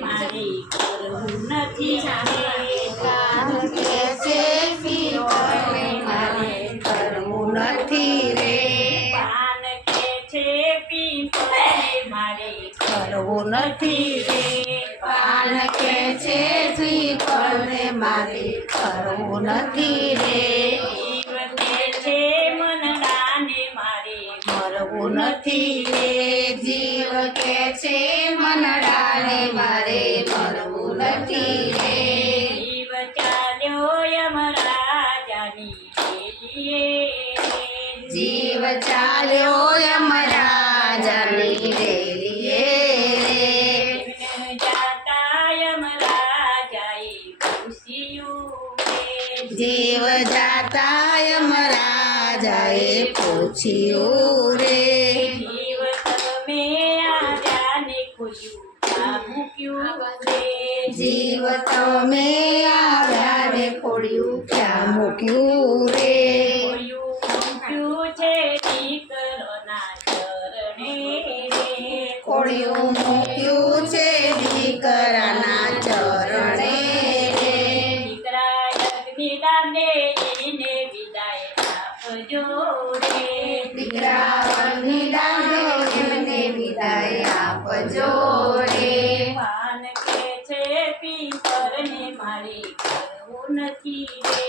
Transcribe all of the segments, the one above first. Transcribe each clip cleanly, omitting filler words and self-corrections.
મારે કરવું નથી કાન કે છે પીપળને મારે કરવું નથી રે પાન કે છે પીપળને મારે કરવું નથી રે પાન કે છે પીપળને મારે કરવું નથી રે જીવ કે છે મનડાને મારે મરવું નથી રે જીવ કે છે મનડાને મારે મરવું નથી રે જીવ ચાલ્યો યમરાજાની પેલીએ જીવ ચાલ્યો યમરાજાની રેલીએ રે જાતા યમરાજાએ પૂછ્યું જીવ જાતા યમરાજાએ પૂછ્યું રે જીવ તમે આજાને ખોલ્યું ક્યાં મૂક્યું રે જીવ તમે આવ્યા રે ખોડ્યું ક્યાં મૂક્યું રે મૂક્યું છે દીકરોના ચરણે રે ખોડ્યું મૂક્યું છે દીકરાના ચરણે રે દીકરા અગ્નિદાને એને વિદાય આપજો રે દીકરા અગ્નિદાને એમને વિદાય આપજો રે પાન કે છે પીપળને મારે કરવું નથી રે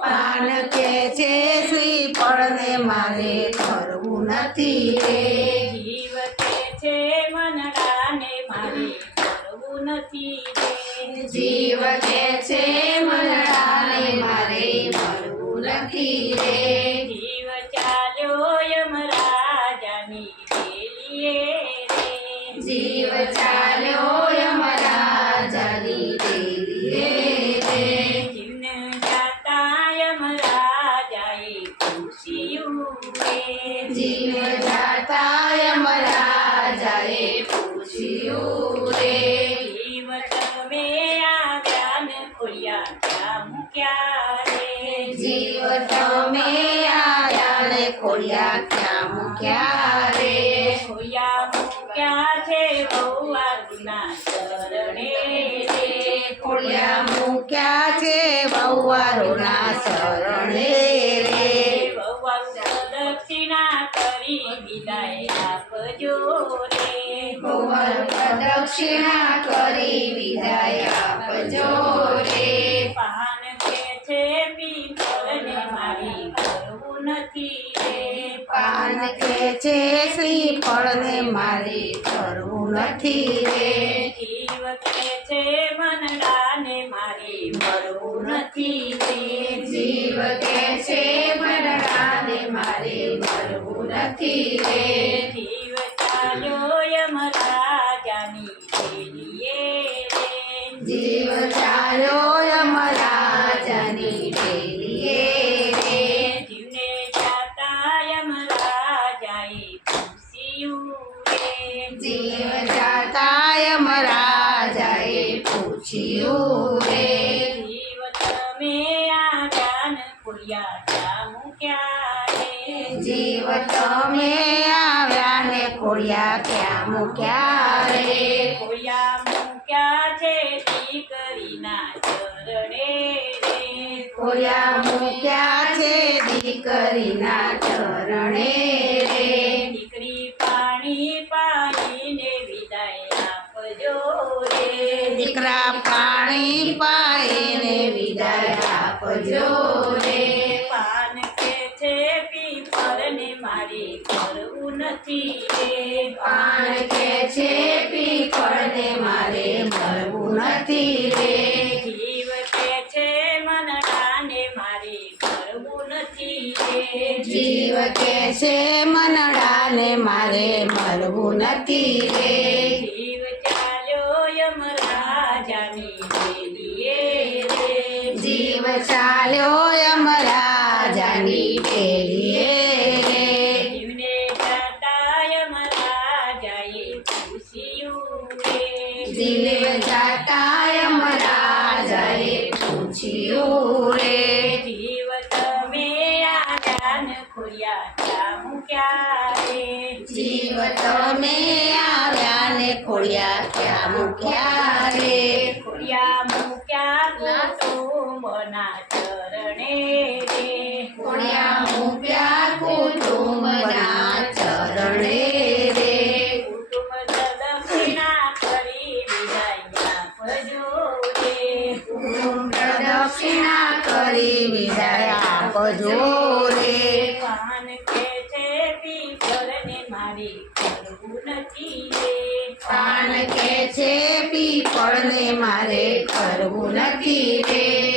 પાન કે છે શ્રીફળને મારે કરવું નથી રે જીવ કે છે મનડાને મારે કરવું નથી રે જીવ કે છે મરણાને મારે મરવું નથી રે જીવ ચાલ્યો યમરાજાની પેલીએ રે જીવ ચાલ્યો યમરાજાની રેલીએ રે જીવને જાતા યમરાજાએ પૂછ્યું રે જીવ જાતા યમરાજાએ પૂછ્યું રે જીવ તમે આવ્યા ને ખોલ્યા ક્યાં મૂક્યા રે જીવ તમે આવ્યા ને ખોલ્યા ક્યાં મૂક્યા રે ખોયા મૂક્યા છે ભગવાનના ચરણે રે ખોલ્યા મૂક્યા છે વહુવારોના શરણે રે ભગવાન દક્ષિણા કરી વિદાય આપજો રે કુંવર પ્રદક્ષિણા કરી વિદાય આપજો રે પાન કે છે પીપળને મારી કરવું નથી રે પાન કે છે શ્રીફળને મારે કરવું નથી રે જીવ કે છે મનડાને મારી મરવું નથી રે જીવ કે છે મરણાને મારે મરવું નથી રે જીવ ચાલ્યો યમરાજાની પેલીએ રે જીવ ચાલ્યો યમરાજાની રેલીએ રે જીવને જાતા યમરાજાએ પૂછ્યું રે જીવ જાતા યમરાજાએ પૂછ્યું રે જીવ તમે આવ્યા ને ખોલ્યા ક્યાં મૂક્યા રે જીવ તમે આવ્યા ને ખોળ્યા ક્યાં મૂક્યા રે ખોયા મૂક્યા છે દીકરીના ચરણે રે ખોળ્યા મૂક્યા છે દીકરીના ચરણે રે દીકરી પાણી પાણીને વિદાય આપજો રે દીકરા પાણી પાઈને વિદાય આપજો રે પાન કે છે પીપળને મારે કરવું નથી રે પાન કે છે પીપળને મારે મરવું નથી રે જીવ કે છે મનડાને મારે કરવું નથી રે જીવ કે છે મનડાને મારે મરવું નથી રે જીવ ચાલ્યો યમરાજાની પેલીએ રે જીવ ચાલ્યો યમરાજાની પેલીએ રે જીવને જાતા યમરાજાએ પૂછ્યું રે જીવ જાતા યમરાજાએ પૂછ્યું રે જીવ તમે આવ્યા ને ખોલ્યા ક્યાં મૂક્યા રે જીવ તમે આવ્યા ને ખોળ્યા ક્યાં મૂક્યા રે ખોડિયા મૂક્યા કુટુંબના ચરણે રે ખોડિયા મૂક્યા કુટુંબના ચરણે રે કુટુંબ દક્ષિણા કરી વિદાયા ભજો રે કુટુંબ પ્રદક્ષિણા કરી વિદાય આપજો રે કાન કે છે પીપળને મારી કરવું નથી રે પાન કે છે પીપળને મારે કરવું નથી રે